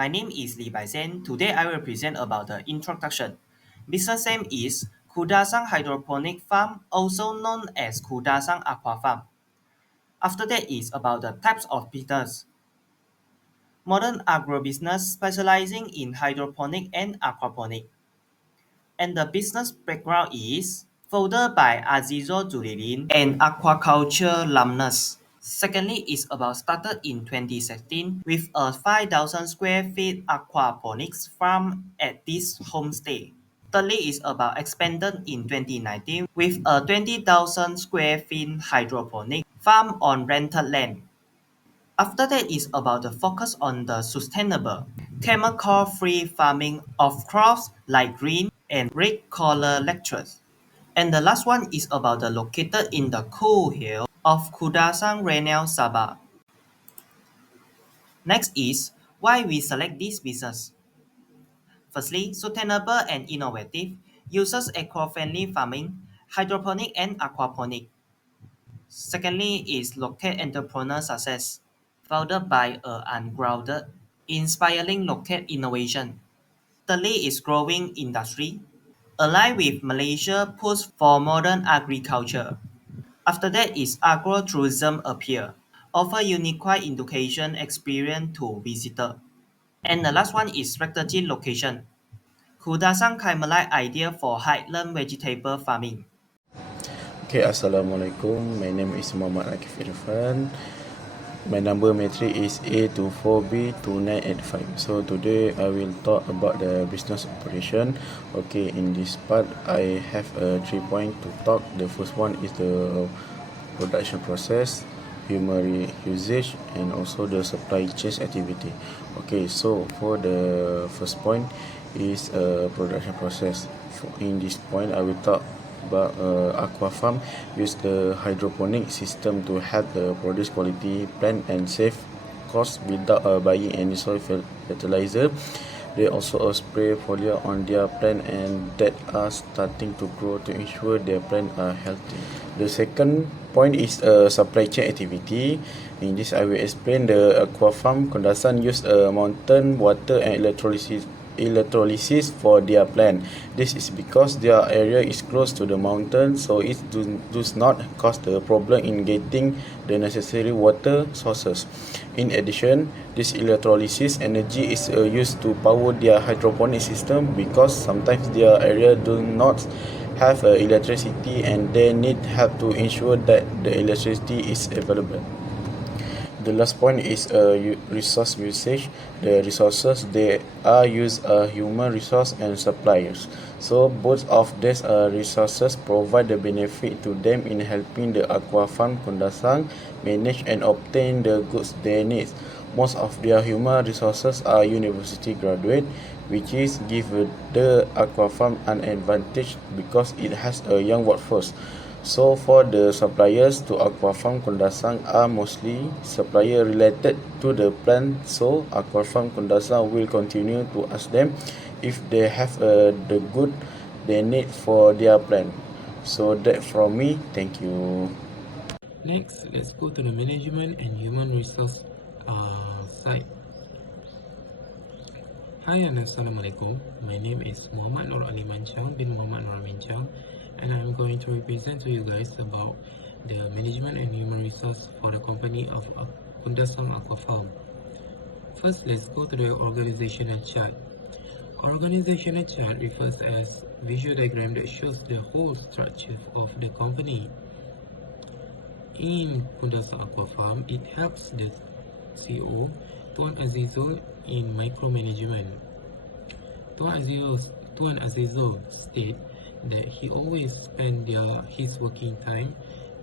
My name is Lee Bai Sen. Today I will present about the introduction. Business name is Kudasang Hydroponic Farm, also known as Kudasang Aqua Farm. After that is about the types of business. Modern agribusiness specializing in hydroponic and aquaponic. And the business background is founded by Azizo Zulilin and aquaculture alumnus. Secondly, is about started in 2016 with a 5,000 square feet aquaponics farm at this homestay. Thirdly, is about expanded in 2019 with a 20,000 square feet hydroponic farm on rented land. After that is about the focus on the sustainable, chemical-free farming of crops like green and red color lettuce. And the last one is about the located in the cool hill of Kudasang Renal Sabah. Next is why we select this business. Firstly, sustainable and innovative, uses eco-friendly farming, hydroponic and aquaponic. Secondly is local entrepreneur success, founded by a ungrounded, inspiring local innovation. Thirdly is growing industry, aligned with Malaysia push for modern agriculture. After that is agro-tourism appear, offer unique education experience to visitor. And the last one is strategic location. Kudasang Kaimalai idea for highland vegetable farming. Okay, Assalamualaikum. My name is Muhammad Akif Irfan. My number matric is A24B2985. So today I will talk about the business operation. Okay, in this part I have 3 points to talk. The first one is the production process, human usage, and also the supply chain activity. Okay, so for the first point is production process. In this point I will talk about aqua farm use the hydroponic system to help produce quality plant and save costs without buying any soil fertilizer. They also spray foliar on their plant and that are starting to grow to ensure their plant are healthy. The second point is supply chain activity. In this I will explain the aqua farm Kondasan use mountain water and electrolysis for their plant. This is because their area is close to the mountain, so it does not cause the problem in getting the necessary water sources. In addition, this electrolysis energy is used to power their hydroponic system because sometimes their area do not have electricity and they need help to ensure that the electricity is available. The last point is resource usage. The resources they are used are human resource and suppliers. So both of these resources provide the benefit to them in helping the aqua farm Kondasang manage and obtain the goods they need. Most of their human resources are university graduate, which is give the aqua farm an advantage because it has a young workforce. So for the suppliers to aqua farm Kondasang are mostly supplier related to the plant. So aqua farm Kondasang will continue to ask them if they have the good they need for their plant. So that from me. Thank you. Next, let's go to the management and human resource side. Hi and Assalamualaikum. My name is Muhammad Nur Ali Manchang bin Muhammad Nur Manchang, and I'm going to represent to you guys about the management and human resource for the company of Kundasang Aqua Farm. First, let's go to the organizational chart. Organizational chart refers as visual diagram that shows the whole structure of the company. In Kundasang Aqua Farm, it helps the CEO Tuan Azizul in micromanagement. Tuan Azizul state that he always spend his working time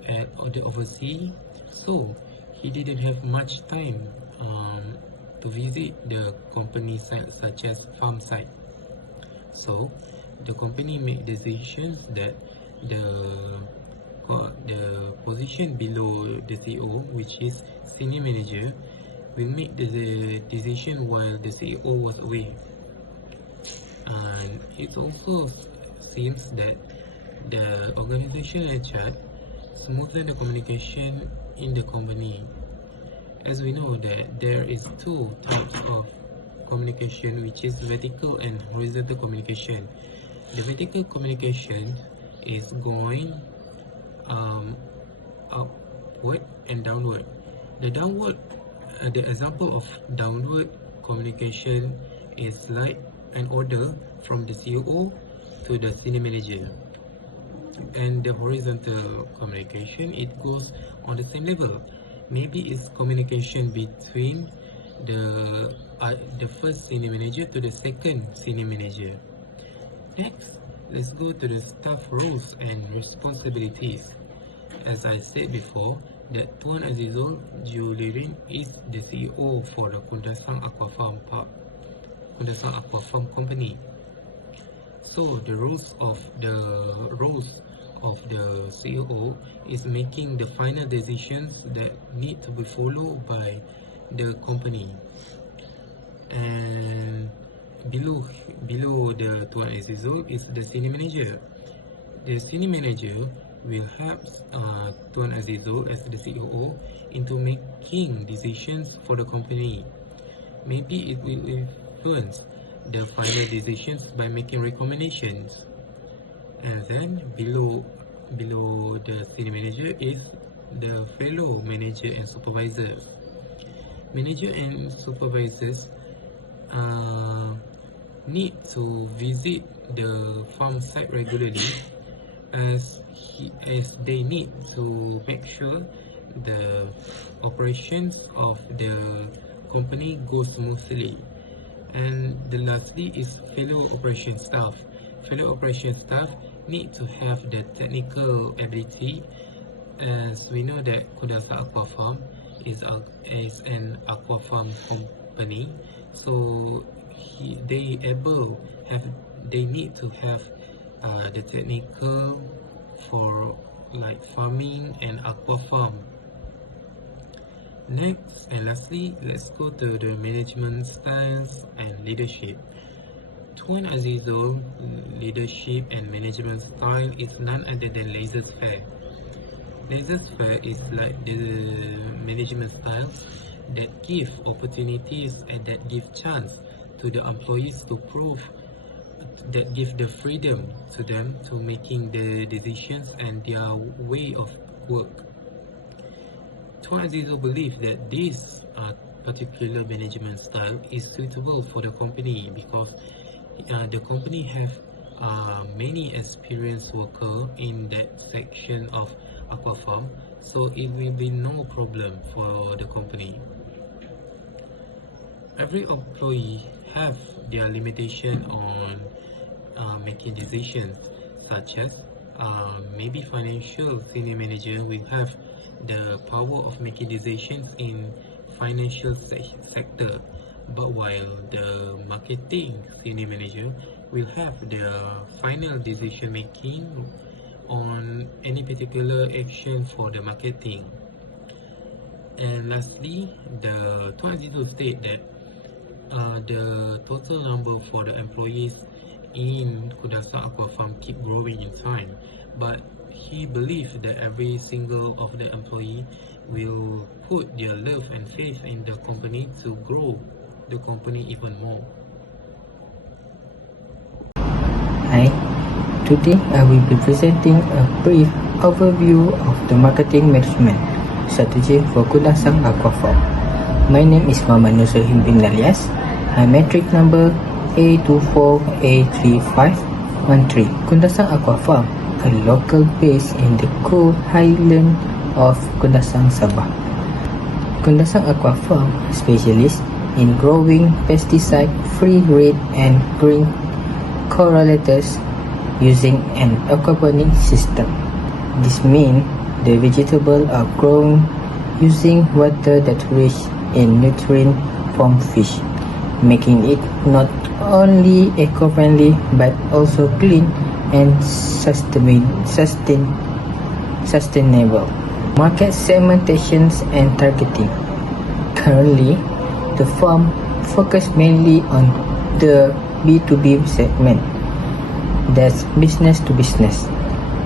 at the overseas, so he didn't have much time to visit the company site such as farm site. So the company made decisions that the position below the CEO, which is senior manager, will make the decision while the CEO was away. And it also seems that the organizational chart smoothen the communication in the company. As we know that there is two types of communication, which is vertical and horizontal communication. The vertical communication is going upward and downward. The example of downward communication is like an order from the CEO to the senior manager. And the horizontal communication, it goes on the same level. Maybe it's communication between the first senior manager to the second senior manager. Next, let's go to the staff roles and responsibilities. As I said before, that Tuan Azizul Julirin is the CEO for the Kundasang Aqua Farm company. So the roles of the CEO is making the final decisions that need to be followed by the company. And below the Tuan Azizul is the senior manager. The senior manager will help Tuan Azizul as the CEO into making decisions for the company. Maybe it will influence the final decisions by making recommendations. And then below the senior manager is the fellow manager and supervisors. Manager and supervisors need to visit the farm site regularly, as they need to make sure the operations of the company go smoothly. And the lastly is fellow operation staff. Fellow operation staff need to have the technical ability, as we know that Kundasang Aqua Farm is an aqua farm company, so they need to have the technical for like farming and aqua farm. Next and lastly, let's go to the management styles and leadership. Tuan Azizul leadership and management style is none other than laissez-faire. Laissez-faire is like the management styles that give opportunities and that give chance to the employees to prove, that give the freedom to them to making the decisions and their way of work. Tuan Azizul believes that this particular management style is suitable for the company because the company have many experienced workers in that section of aqua farm, so it will be no problem for the company. Every employee have their limitation on making decisions, such as maybe financial senior manager will have the power of making decisions in financial sector, but while the marketing senior manager will have the final decision making on any particular action for the marketing. And lastly, the Tuan Azizul state that the total number for the employees in Kundasang Aqua Farm keep growing in time, but he believes that every single of the employee will put their love and faith in the company to grow the company even more. Hi, today I will be presenting a brief overview of the marketing management strategy for Kundasang Aqua Farm. My name is Muhammad Nusruhin bin Lalias. My metric number A24A3513. Kundasang Aqua Farm, a local base in the cool highland of Kundasang, Sabah. Kundasang Aqua Farm specialists in growing pesticide-free red and green correlates using an aquaponic system. This means the vegetables are grown using water that rich in nutrients from fish, making it not only eco-friendly but also clean and sustainable. Market segmentations and targeting. Currently, the farm focuses mainly on the B2B segment, that's business to business.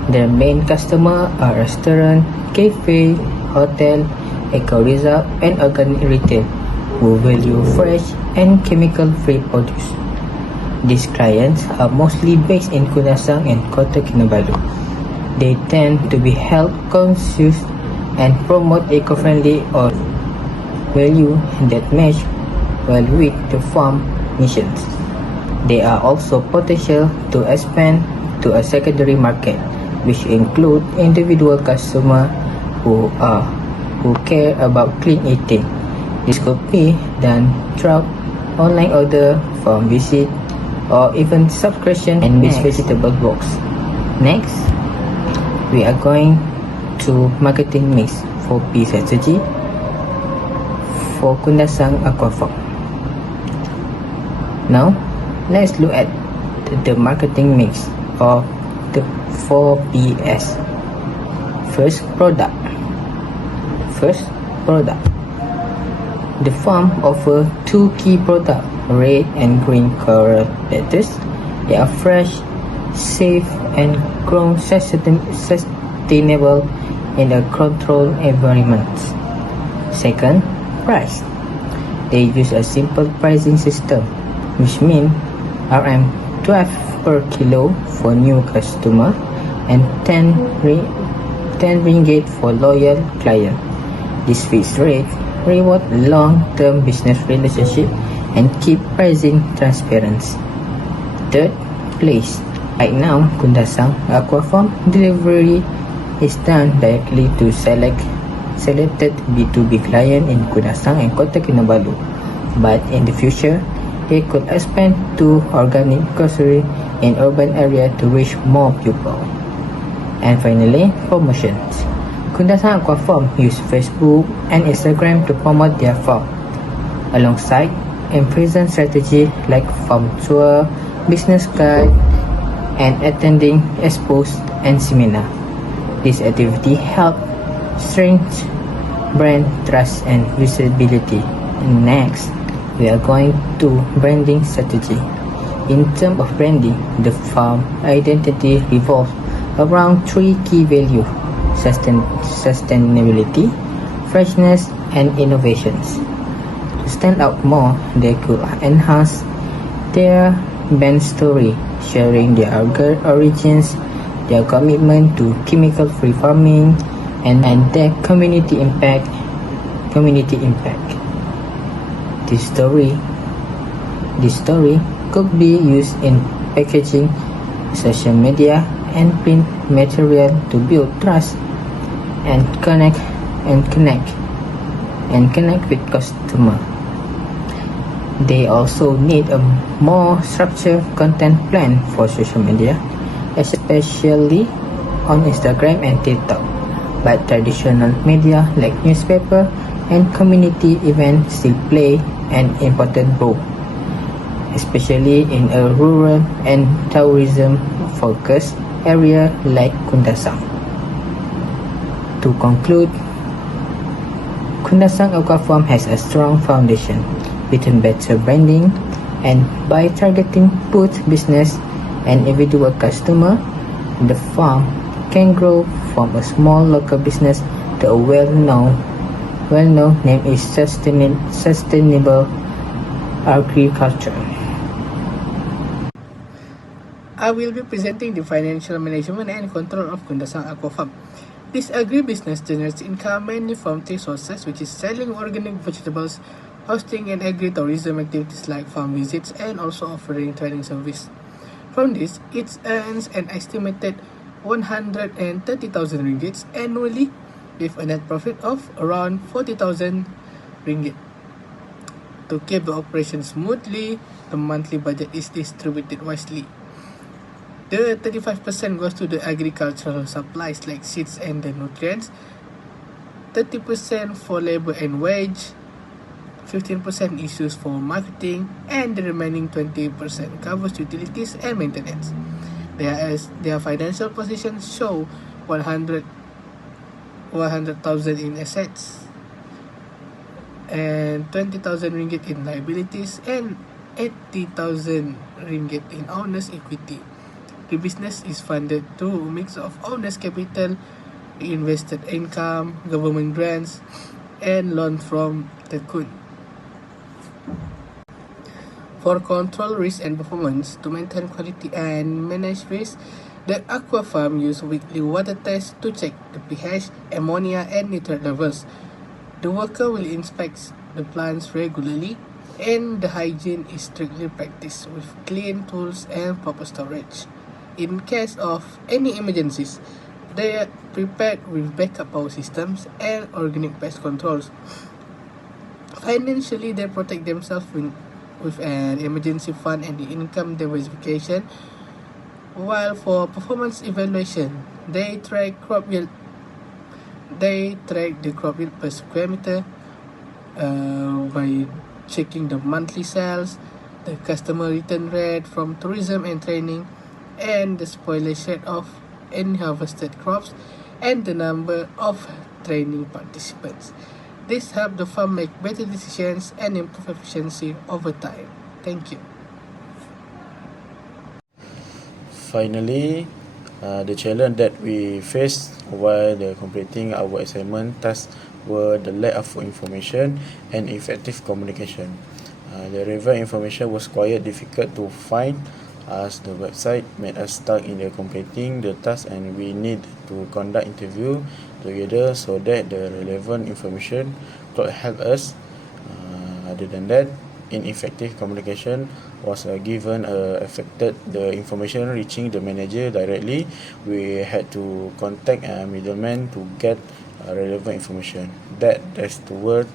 Their main customers are restaurant, cafe, hotel, eco resort, and organic retail. who value fresh and chemical-free produce. These clients are mostly based in Kundasang and Kota Kinabalu. They tend to be health conscious and promote eco-friendly or value that match well with the farm missions. They are also potential to expand to a secondary market, which include individual customers who care about clean eating. This could be done through online order, farm visit, or even subscription and vegetable box. Next, we are going to marketing mix 4P strategy for Kundasang Aquafarm. Now, let's look at the marketing mix of the 4Ps. First, product. The farm offers two key products, red and green coral lettuce. They are fresh, safe, and grown sustainable in a controlled environment. Second, price. They use a simple pricing system, which means Rm12 per kilo for new customer and 10 ringgit for loyal client. This fixed rate reward long-term business relationship and keep pricing transparent. Third, place. Right now, Kundasang Aquafarm delivery is done directly to selected B2B client in Kundasang and Kota Kinabalu, but in the future, they could expand to organic grocery in urban area to reach more people. And finally, promotions. Kundasang Aquafarm use Facebook and Instagram to promote their farm, alongside in-person strategy like farm tour, business guide, and attending expos and seminar. This activity help strengthen brand trust and visibility. Next, we are going to branding strategy. In terms of branding, the farm identity revolves around three key values: sustainability, freshness, and innovations. To stand out more, they could enhance their brand story, sharing their origins, their commitment to chemical-free farming, and their community impact. This story could be used in packaging, social media, and print material to build trust and connect with customer. They also need a more structured content plan for social media, especially on Instagram and TikTok. But traditional media like newspaper and community events still play an important role, especially in a rural and tourism-focused area like Kundasang. To conclude, Kundasang Aquafarm has a strong foundation with better branding, and by targeting both business and individual customer, the farm can grow from a small local business to a well-known name is sustainable agriculture. I will be presenting the financial management and control of Kundasang Aquafarm. This agribusiness generates income mainly from three sources, which is selling organic vegetables, hosting and agri-tourism activities like farm visits, and also offering training service. From this, it earns an estimated 130,000 ringgit annually with a net profit of around 40,000 ringgit. To keep the operation smoothly, the monthly budget is distributed wisely. The 35% goes to the agricultural supplies like seeds and the nutrients, 30% for labor and wage, 15% is used for marketing, and the remaining 20% covers utilities and maintenance. Their financial positions show 100,000 in assets and 20,000 ringgit in liabilities and 80,000 ringgit in owner's equity. The business is funded through a mix of owner's capital, invested income, government grants, and loan from Tekun. For control risk and performance, to maintain quality and manage risk, the aqua farm use weekly water tests to check the pH, ammonia, and nitrate levels. The worker will inspect the plants regularly, and the hygiene is strictly practiced with clean tools and proper storage. In case of any emergencies, they are prepared with backup power systems and organic pest controls. Financially, they protect themselves with an emergency fund and the income diversification, while for performance evaluation, they track the crop yield per square meter by checking the monthly sales, the customer return rate from tourism and training, and the spoilage rate of any harvested crops, and the number of training participants. This helps the farm make better decisions and improve efficiency over time. Thank you. Finally, the challenge that we faced while completing our assignment tasks were the lack of information and effective communication. The relevant information was quite difficult to find as the website made us stuck in completing the task, and we need to conduct interview together so that the relevant information could help us. Other than that, ineffective communication was given affected the information reaching the manager directly. We had to contact a middleman to get relevant information. That's the word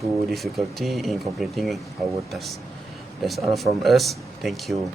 to difficulty in completing our task. That's all from us. Thank you.